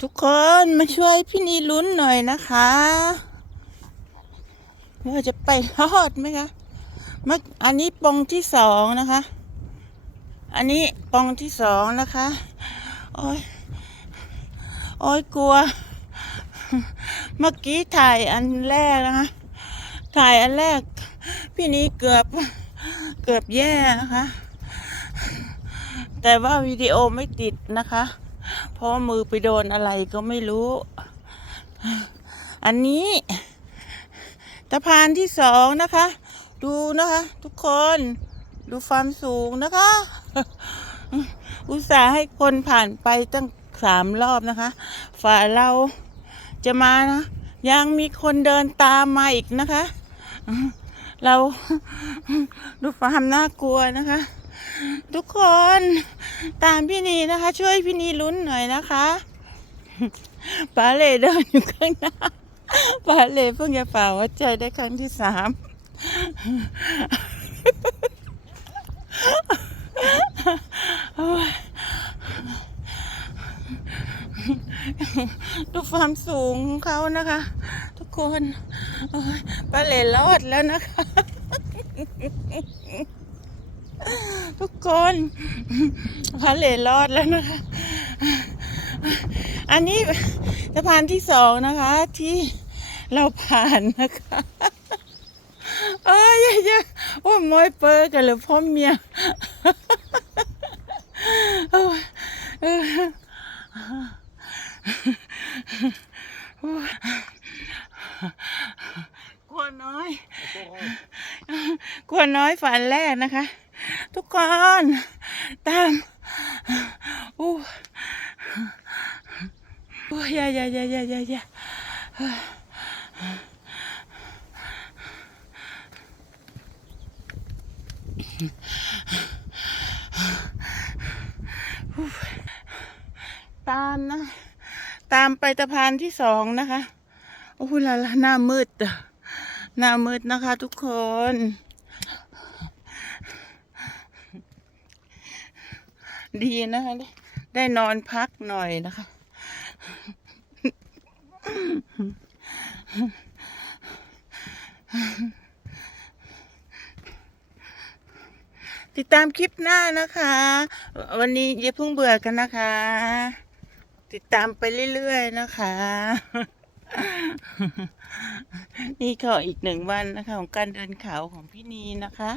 ทุกคนมาช่วยพี่นีลุ้นหน่อยนะคะว่าจะไปรอดไหมคะมาอันนี้ปองที่สองนะคะ อันนี้ปองที่สองนะคะ โอ้ยโอ้ยกลัว เมื่อกี้ถ่ายอันแรกนะคะ ถ่ายอันแรก พี่นี้เกือบเกือบแย่นะคะ แต่ว่าวิดีโอไม่ติดนะคะ เพราะมือไปโดนอะไรก็ไม่รู้ อันนี้ตะพานที่สองนะคะ ดูนะคะ ทุกคนดูความสูงนะคะ อุตส่าห์ให้คนผ่านไปตั้งสามรอบนะคะ ฝ่าเราจะมานะ ยังมีคนเดินตามมาอีกนะคะ เราดูความน่ากลัวนะคะ ทุกคนตามพี่นีนะคะ ช่วยพี่นีลุ้นหน่อยนะคะปาเล่เดินอยู่ข้างหน้าปาเล่เพิ่งจะฝ่าวัดใจได้ครั้งที่สามดูความสูงของเขานะคะ ทุกคนปาเล่รอดแล้วนะคะ ทุก คนพาเลรอดแล้วนะคะ อันนี้สะพานที่สองนะคะ ที่เราผ่านนะคะเอ้ยเยอะๆโอ้ยมอยเปอร์กันเลยพ่อเมียโอ้ยเออกลัวน้อย กลัวน้อยฝันแรกนะคะ ทุกคนตามอู้อู้ยายายายายายาตามนะ ตามไปตะพานที่สองนะคะ โอ้โหละละหน้ามืดหน้ามืดนะคะทุกคน ดีนะคะ ได้นอนพักหน่อยนะคะ ติดตามคลิปหน้านะคะ วันนี้อย่าเพิ่งเบื่อกันนะคะ ติดตามไปเรื่อยๆนะคะ นี่ก็อีกหนึ่งวันนะคะ ของการเดินเขาของพี่นีนะคะ